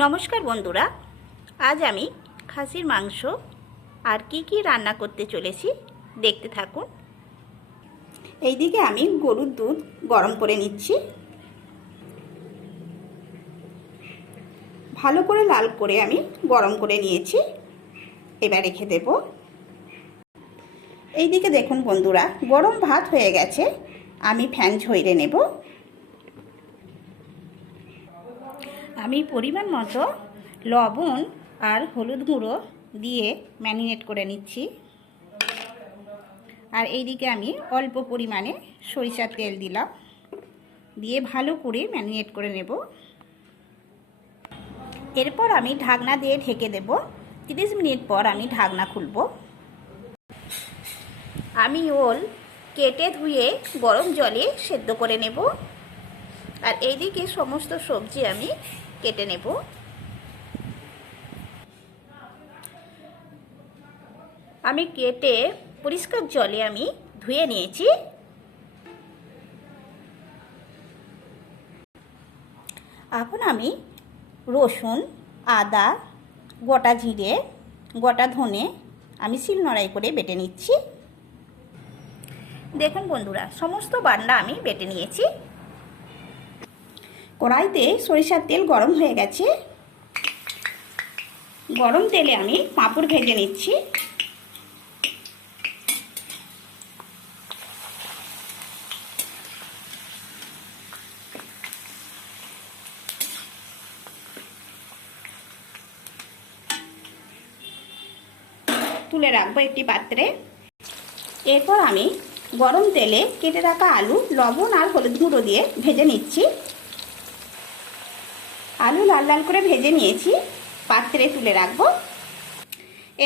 নমস্কার বন্ধুরা, আজ আমি খাসির মাংস আর কি রান্না করতে চলেছি দেখতে থাকুন। এইদিকে আমি গরুর দুধ গরম করে নিচ্ছি। ভালো করে লাল করে আমি গরম করে নিয়েছি, এবার রেখে দেব। এইদিকে দেখুন বন্ধুরা, গরম ভাত হয়ে গেছে, আমি ফ্যান ঝরিয়ে নেব। আমি পরিমাণ মতো লবণ আর হলুদ গুঁড়ো দিয়ে ম্যারিনেট করে নিচ্ছি। আর এইদিকে আমি অল্প পরিমাণে সরিষার তেল দিলাম, দিয়ে ভালো করে ম্যারিনেট করে নেব। এরপর আমি ঢাকনা দিয়ে ঢেকে দেব। 30 মিনিট পর আমি ঢাকনা খুলব। আমি ওল কেটে ধুয়ে গরম জলে সেদ্ধ করে নেব। আর এইদিকে সমস্ত সবজি আমি কেটে নেব। আমি কেটে পরিষ্কার জলে আমি ধুয়ে নিয়েছি। এখন আমি রসুন, আদা, গোটা জিরে, গোটা ধনে আমি শিলনোড়ায় করে বেটে নিচ্ছি। দেখুন বন্ধুরা, সমস্ত বাটনা আমি বেটে নিয়েছি। কড়াইতে সরিষার তেল গরম হয়ে গেছে। গরম তেলে আমি পাঁপড় ভেজে নিচ্ছি। তুলে রাখবো একটি পাত্রে। এরপর আমি গরম তেলে কেটে রাখা আলু লবণ আর হলুদ গুঁড়ো দিয়ে ভেজে নিচ্ছি। আলু লাল লাল করে ভেজে নিয়েছি, পাত্রে তুলে রাখবো।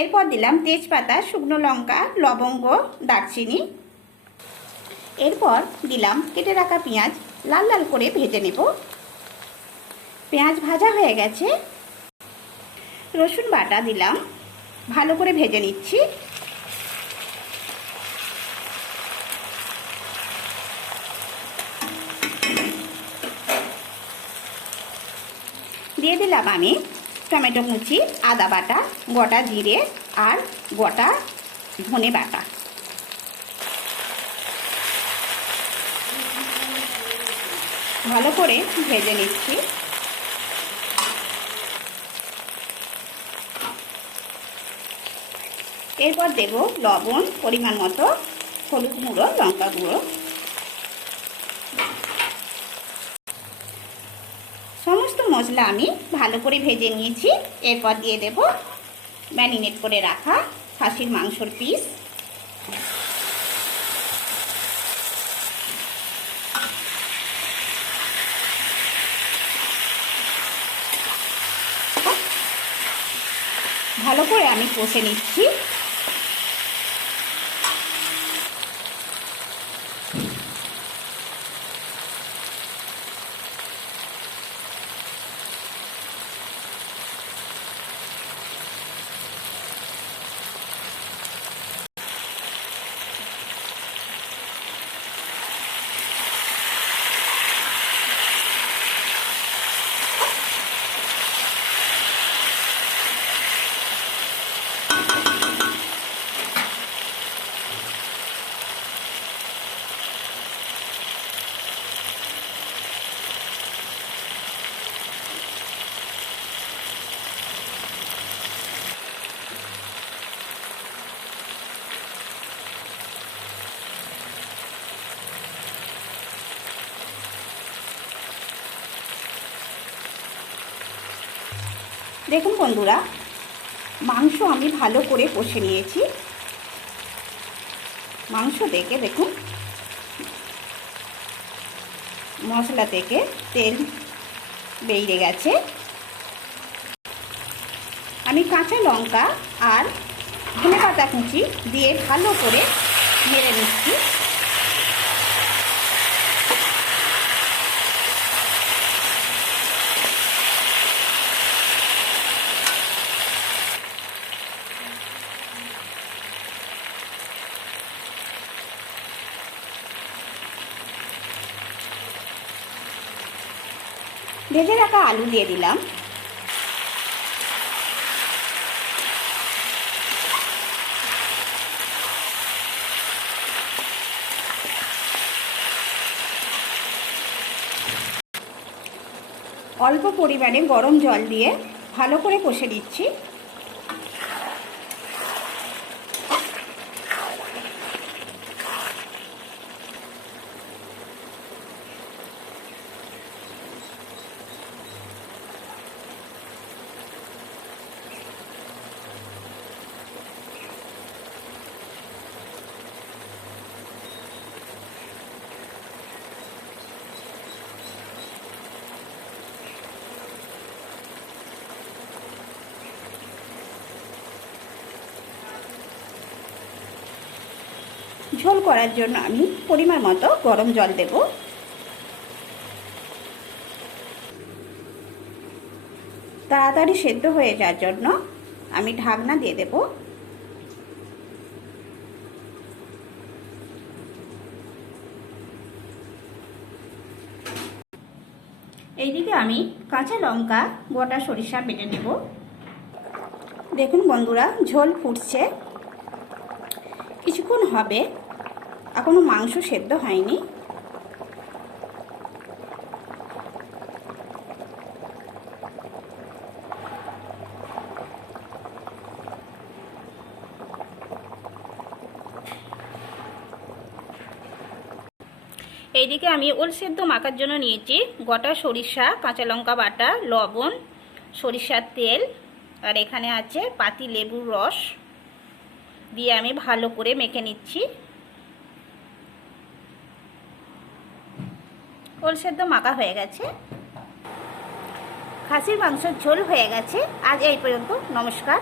এরপর দিলাম তেজপাতা, শুকনো লঙ্কা, লবঙ্গ, দারচিনি। এরপর দিলাম কেটে রাখা পেঁয়াজ, লাল লাল করে ভেজে নেব। পেঁয়াজ ভাজা হয়ে গেছে। রসুন বাটা দিলাম, ভালো করে ভেজে নিচ্ছি। দিয়ে দিলাম আমি টমেটো কুচি, আদা বাটা, গোটা জিরে আর গোটা ধনে বাটা। ভালো করে ভেজে নিচ্ছি। এরপর দেব লবণ পরিমাণ মতো, হলুদ গুঁড়ো, লঙ্কা গুঁড়ো। সমস্ত মশলা আমি ভালো করে ভেজে নিয়েছি। এরপর দিয়ে দেব ম্যারিনেট করে রাখা খাসির মাংসর পিস। ভালো করে আমি কষে নিচ্ছি। দেখুন বন্ধুরা, মাংস আমি ভালো করে কষে নিয়েছি। মাংস থেকে দেখুন মশলা থেকে তেল বেরিয়ে গেছে। আমি কাঁচা লঙ্কা আর ধনেপাতা কুচি দিয়ে ভালো করে নেড়ে নিচ্ছি। ভেজে রাখা আলু দিয়ে দিলাম। অল্প পরিমাণে গরম জল দিয়ে ভালো করে কষে নিচ্ছি। ঝোল করার জন্য আমি পরিমাণ মতো গরম জল দেব। তাড়াতাড়ি সেদ্ধ হয়ে যাওয়ার জন্য আমি ঢাকনা দিয়ে দেব। এইদিকে আমি কাঁচা লঙ্কা গোটা সরিষা বেটে নেব। দেখুন বন্ধুরা, ঝোল ফুটছে, কিছুক্ষণ হবে, এখনো মাংস সেদ্ধ হয়নি। এইদিকে আমি ওল সেদ্ধ মাখার জন্য নিয়েছি গোটা সরিষা, কাঁচা লঙ্কা বাটা, লবণ, সরিষার তেল, আর এখানে আছে পাতি লেবুর রস দিয়ে আমি ভালো করে মেখে নিচ্ছি। ওল সেদ্ধ মাখা হয়ে গেছে, খাসির মাংসের ঝোল হয়ে গেছে। আজ এই পর্যন্ত, নমস্কার।